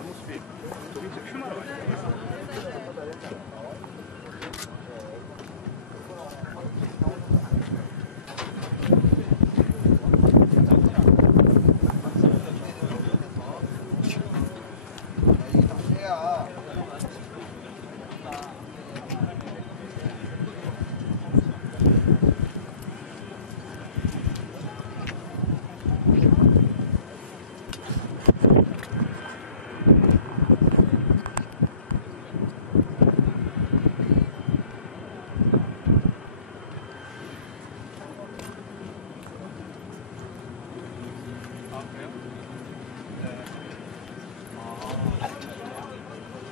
must be. It's a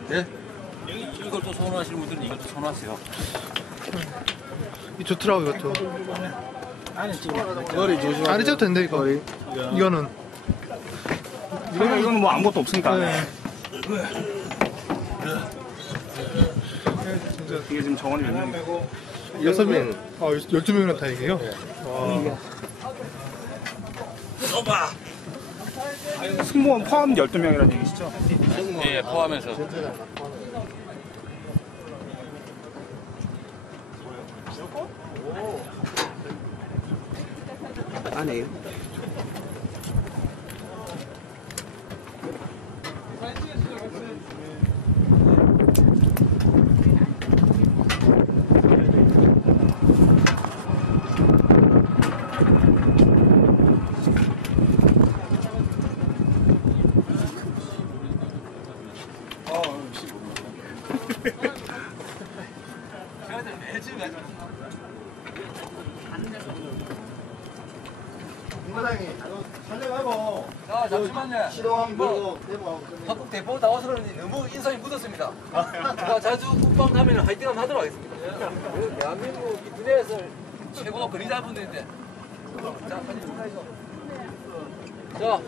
네? 이걸 또 선호하시는 분들은 이걸 또 선호하세요. 이 좋더라고 이것도. 안에 찍어. 머리 조심. 안에 찍어도 된다 이거. 머리. 이거는. 이거는 이건 뭐 아무것도 없으니까. 네. 이게 지금 정원이 몇 명? 여섯 명. 아 열두 명이나 다 이게요. 네. 와. 봐. 승무원 포함 12명이라는 얘기시죠? 예, 포함해서. 안에요. 아 잠시만요. 시동하면 뭐, 그리고 대모하고 끝내요. 한국 대포 나와서 그런지 너무 인상이 묻었습니다. 제가 자주 국방 가면 화이팅 한번 하도록 하겠습니다. 그 대한민국 이 군대에서 최고 근위자분들인데. 자, 사진 찍어야죠. 자,